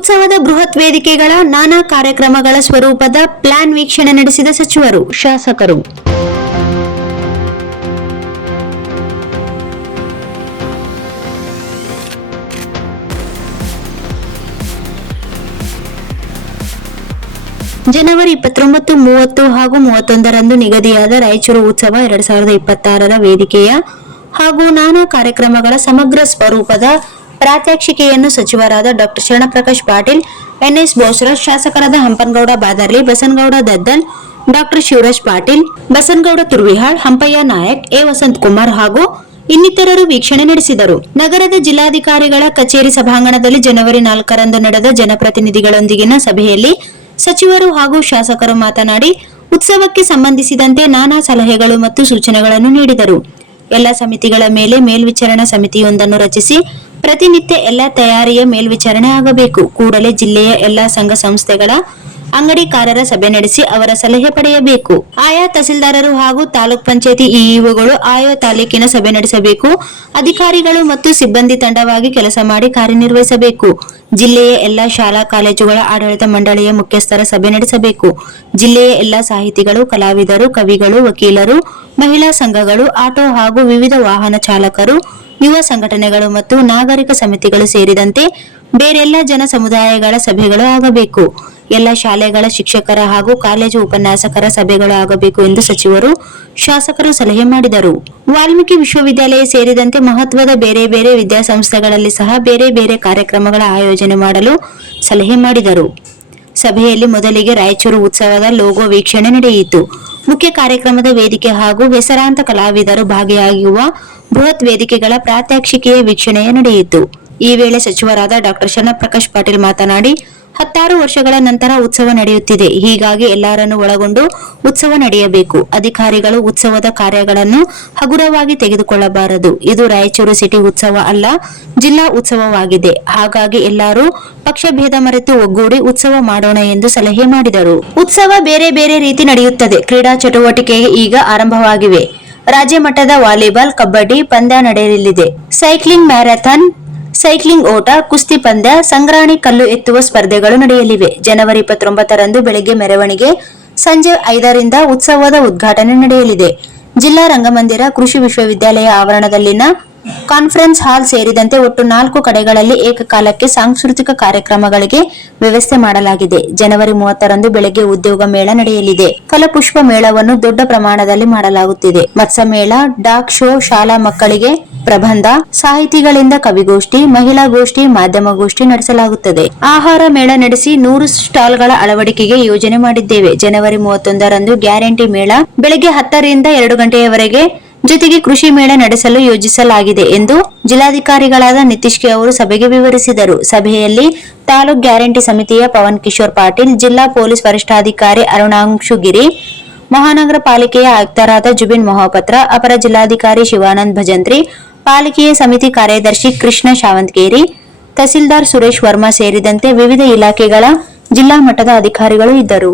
ಉತ್ಸವದ ಬೃಹತ್ ವೇದಿಕೆಗಳ ನಾನಾ ಕಾರ್ಯಕ್ರಮಗಳ ಸ್ವರೂಪದ ಪ್ಲಾನ್ ವೀಕ್ಷಣೆ ನಡೆಸಿದ ಸಚಿವರು, ಶಾಸಕರು. ಜನವರಿ 29, 30 ಹಾಗೂ 31ರಂದು ನಿಗದಿಯಾದ ರಾಯಚೂರು ಉತ್ಸವ 2026ರ ವೇದಿಕೆಯ ಹಾಗೂ ನಾನಾ ಕಾರ್ಯಕ್ರಮಗಳ ಸಮಗ್ರ ಸ್ವರೂಪದ ಪ್ರಾತ್ಯಕ್ಷಿಕೆಯನ್ನು ಸಚಿವರಾದ ಡಾ. ಶರಣಪ್ರಕಾಶ್ ಪಾಟೀಲ್, ಎನ್ಎಸ್ ಬೋಸರಾಜ್, ಶಾಸಕರಾದ ಹಂಪನಗೌಡ ಬಾದರ್ಲಿ, ಬಸನಗೌಡ ದದ್ದಲ್, ಡಾ. ಶಿವರಾಜ್ ಪಾಟೀಲ್, ಬಸನಗೌಡ ತುರ್ವಿಹಾಳ್, ಹಂಪಯ್ಯ ನಾಯಕ್, ಎ. ವಸಂತಕುಮಾರ್ ಹಾಗೂ ಇನ್ನಿತರರು ವೀಕ್ಷಣೆ ನಡೆಸಿದರು. ನಗರದ ಜಿಲ್ಲಾಧಿಕಾರಿಗಳ ಕಚೇರಿ ಸಭಾಂಗಣದಲ್ಲಿ ಜನವರಿ 4ರಂದು ನಡೆದ ಜನಪ್ರತಿನಿಧಿಗಳೊಂದಿಗಿನ ಸಭೆಯಲ್ಲಿ ಸಚಿವರು ಹಾಗೂ ಶಾಸಕರು ಮಾತನಾಡಿ, ಉತ್ಸವಕ್ಕೆ ಸಂಬಂಧಿಸಿದಂತೆ ನಾನಾ ಸಲಹೆಗಳು ಮತ್ತು ಸೂಚನೆಗಳನ್ನು ನೀಡಿದರು. ಎಲ್ಲ ಸಮಿತಿಗಳ ಮೇಲೆ ಮೇಲ್ವಿಚಾರಣಾ ಸಮಿತಿಯೊಂದನ್ನು ರಚಿಸಿ ಪ್ರತಿನಿತ್ಯ ಎಲ್ಲ ತಯಾರಿಯ ಮೇಲ್ವಿಚಾರಣೆ ಆಗಬೇಕು. ಕೂಡಲೇ ಜಿಲ್ಲೆಯ ಎಲ್ಲಾ ಸಂಘ ಸಂಸ್ಥೆಗಳ ಅಂಗಡಿಕಾರರ ಸಭೆ ನಡೆಸಿ ಅವರ ಸಲಹೆ ಪಡೆಯಬೇಕು. ಆಯಾ ತಹಸೀಲ್ದಾರರು ಹಾಗೂ ತಾಲೂಕ್ ಪಂಚಾಯತಿ ಇಇಒಗಳು ಆಯಾ ತಾಲೂಕಿನ ಸಭೆ ನಡೆಸಬೇಕು. ಅಧಿಕಾರಿಗಳು ಮತ್ತು ಸಿಬ್ಬಂದಿ ತಂಡವಾಗಿ ಕೆಲಸ ಮಾಡಿ ಕಾರ್ಯನಿರ್ವಹಿಸಬೇಕು. ಜಿಲ್ಲೆಯ ಎಲ್ಲಾ ಶಾಲಾ ಕಾಲೇಜುಗಳ ಆಡಳಿತ ಮಂಡಳಿಯ ಮುಖ್ಯಸ್ಥರ ಸಭೆ ನಡೆಸಬೇಕು. ಜಿಲ್ಲೆಯ ಎಲ್ಲಾ ಸಾಹಿತಿಗಳು, ಕಲಾವಿದರು, ಕವಿಗಳು, ವಕೀಲರು, ಮಹಿಳಾ ಸಂಘಗಳು, ಆಟೋ ಹಾಗೂ ವಿವಿಧ ವಾಹನ ಚಾಲಕರು, ಯುವ ಸಂಘಟನೆಗಳು ಮತ್ತು ನಾಗರಿಕ ಸಮಿತಿಗಳು ಸೇರಿದಂತೆ ಬೇರೆಲ್ಲ ಜನ ಸಮುದಾಯಗಳ ಸಭೆಗಳು ಆಗಬೇಕು. ಎಲ್ಲ ಶಾಲೆಗಳ ಶಿಕ್ಷಕರ ಹಾಗೂ ಕಾಲೇಜು ಉಪನ್ಯಾಸಕರ ಸಭೆಗಳು ಆಗಬೇಕು ಎಂದು ಸಚಿವರು, ಶಾಸಕರು ಸಲಹೆ ಮಾಡಿದರು. ವಾಲ್ಮೀಕಿ ವಿಶ್ವವಿದ್ಯಾಲಯ ಸೇರಿದಂತೆ ಮಹತ್ವದ ಬೇರೆ ಬೇರೆ ವಿದ್ಯಾಸಂಸ್ಥೆಗಳಲ್ಲಿ ಸಹ ಬೇರೆ ಬೇರೆ ಕಾರ್ಯಕ್ರಮಗಳ ಆಯೋಜನೆ ಮಾಡಲು ಸಲಹೆ ಮಾಡಿದರು. ಸಭೆಯಲ್ಲಿ ಮೊದಲಿಗೆ ರಾಯಚೂರು ಉತ್ಸವದ ಲೋಗೋ ವೀಕ್ಷಣೆ ನಡೆಯಿತು. ಮುಖ್ಯ ಕಾರ್ಯಕ್ರಮದ ವೇದಿಕೆ ಹಾಗೂ ಹೆಸರಾಂತ ಕಲಾವಿದರು ಭಾಗಿಯಾಗುವ ಬೃಹತ್ ವೇದಿಕೆಗಳ ಪ್ರಾತ್ಯಕ್ಷಿಕೆಯ ವೀಕ್ಷಣೆಯ ನಡೆಯಿತು. ಈ ವೇಳೆ ಸಚಿವರಾದ ಡಾ. ಶರಣಪ್ರಕಾಶ್ ಪಾಟೀಲ್ ಮಾತನಾಡಿ, 16 ವರ್ಷಗಳ ನಂತರ ಉತ್ಸವ ನಡೆಯುತ್ತಿದೆ. ಹೀಗಾಗಿ ಎಲ್ಲರನ್ನು ಒಳಗೊಂಡು ಉತ್ಸವ ನಡೆಯಬೇಕು. ಅಧಿಕಾರಿಗಳು ಉತ್ಸವದ ಕಾರ್ಯಗಳನ್ನು ಹಗುರವಾಗಿ ತೆಗೆದುಕೊಳ್ಳಬಾರದು. ಇದು ರಾಯಚೂರು ಸಿಟಿ ಉತ್ಸವ ಅಲ್ಲ, ಜಿಲ್ಲಾ ಉತ್ಸವವಾಗಿದೆ. ಹಾಗಾಗಿ ಎಲ್ಲರೂ ಪಕ್ಷಭೇದ ಮರೆತು ಒಗ್ಗೂಡಿ ಉತ್ಸವ ಮಾಡೋಣ ಎಂದು ಸಲಹೆ ಮಾಡಿದರು. ಉತ್ಸವ ಬೇರೆ ಬೇರೆ ರೀತಿ ನಡೆಯುತ್ತದೆ. ಕ್ರೀಡಾ ಚಟುವಟಿಕೆ ಈಗ ಆರಂಭವಾಗಿವೆ. ರಾಜ್ಯ ಮಟ್ಟದ ವಾಲಿಬಾಲ್, ಕಬಡ್ಡಿ ಪಂದ್ಯ ನಡೆಯಲಿದೆ. ಸೈಕ್ಲಿಂಗ್, ಮ್ಯಾರಥಾನ್, ಸೈಕ್ಲಿಂಗ್ ಓಟ, ಕುಸ್ತಿ ಪಂದ್ಯ, ಸಂಗ್ರಾಣಿ ಕಲ್ಲು ಎತ್ತುವ ಸ್ಪರ್ಧೆಗಳು ನಡೆಯಲಿವೆ. ಜನವರಿ 29ರಂದು ಬೆಳಗ್ಗೆ ಮೆರವಣಿಗೆ, ಸಂಜೆ 5ರಿಂದ ಉತ್ಸವದ ಉದ್ಘಾಟನೆ ನಡೆಯಲಿದೆ. ಜಿಲ್ಲಾ ರಂಗಮಂದಿರ, ಕೃಷಿ ವಿಶ್ವವಿದ್ಯಾಲಯ ಆವರಣದಲ್ಲಿನ ಕಾನ್ಫರೆನ್ಸ್ ಹಾಲ್ ಸೇರಿದಂತೆ ಒಟ್ಟು 4 ಕಡೆಗಳಲ್ಲಿ ಏಕಕಾಲಕ್ಕೆ ಸಾಂಸ್ಕೃತಿಕ ಕಾರ್ಯಕ್ರಮಗಳಿಗೆ ವ್ಯವಸ್ಥೆ ಮಾಡಲಾಗಿದೆ. ಜನವರಿ 30ರಂದು ಬೆಳಗ್ಗೆ ಉದ್ಯೋಗ ಮೇಳ ನಡೆಯಲಿದೆ. ಫಲಪುಷ್ಪ ಮೇಳವನ್ನು ದೊಡ್ಡ ಪ್ರಮಾಣದಲ್ಲಿ ಮಾಡಲಾಗುತ್ತಿದೆ. ಮತ್ಸ್ಯ ಮೇಳ, ಡಾಗ್ ಶೋ, ಶಾಲಾ ಮಕ್ಕಳಿಗೆ ಪ್ರಬಂಧ, ಸಾಹಿತಿಗಳಿಂದ ಕವಿಗೋಷ್ಠಿ, ಮಹಿಳಾ ಗೋಷ್ಠಿ, ಮಾಧ್ಯಮ ಗೋಷ್ಠಿ ನಡೆಸಲಾಗುತ್ತದೆ. ಆಹಾರ ಮೇಳ ನಡೆಸಿ 100 ಸ್ಟಾಲ್ಗಳ ಅಳವಡಿಕೆಗೆ ಯೋಜನೆ ಮಾಡಿದ್ದೇವೆ. ಜನವರಿ 31ರಂದು ಗ್ಯಾರಂಟಿ ಮೇಳ ಬೆಳಗ್ಗೆ 10ರಿಂದ 2 ಗಂಟೆಯವರೆಗೆ, ಜೊತೆಗೆ ಕೃಷಿ ಮೇಳ ನಡೆಸಲು ಯೋಜಿಸಲಾಗಿದೆ ಎಂದು ಜಿಲ್ಲಾಧಿಕಾರಿಗಳಾದ ನಿತೀಶ್ ಕೆ ಅವರು ಸಭೆಗೆ ವಿವರಿಸಿದರು. ಸಭೆಯಲ್ಲಿ ತಾಲೂಕ್ ಗ್ಯಾರಂಟಿ ಸಮಿತಿಯ ಪವನ್ ಕಿಶೋರ್ ಪಾಟೀಲ್, ಜಿಲ್ಲಾ ಪೊಲೀಸ್ ವರಿಷ್ಠಾಧಿಕಾರಿ ಅರುಣಾಂಶುಗಿರಿ, ಮಹಾನಗರ ಪಾಲಿಕೆಯ ಆಯುಕ್ತರಾದ ಜುಬಿನ್ ಮೊಹಪತ್ರ, ಅಪರ ಜಿಲ್ಲಾಧಿಕಾರಿ ಶಿವಾನಂದ್ ಭಜಂತ್ರಿ, ಪಾಲಿಕೆಯ ಸಮಿತಿ ಕಾರ್ಯದರ್ಶಿ ಕೃಷ್ಣ ಶಾವಂತಕೇರಿ, ತಹಸೀಲ್ದಾರ್ ಸುರೇಶ್ ವರ್ಮಾ ಸೇರಿದಂತೆ ವಿವಿಧ ಇಲಾಖೆಗಳ ಜಿಲ್ಲಾ ಮಟ್ಟದ ಅಧಿಕಾರಿಗಳು ಇದ್ದರು.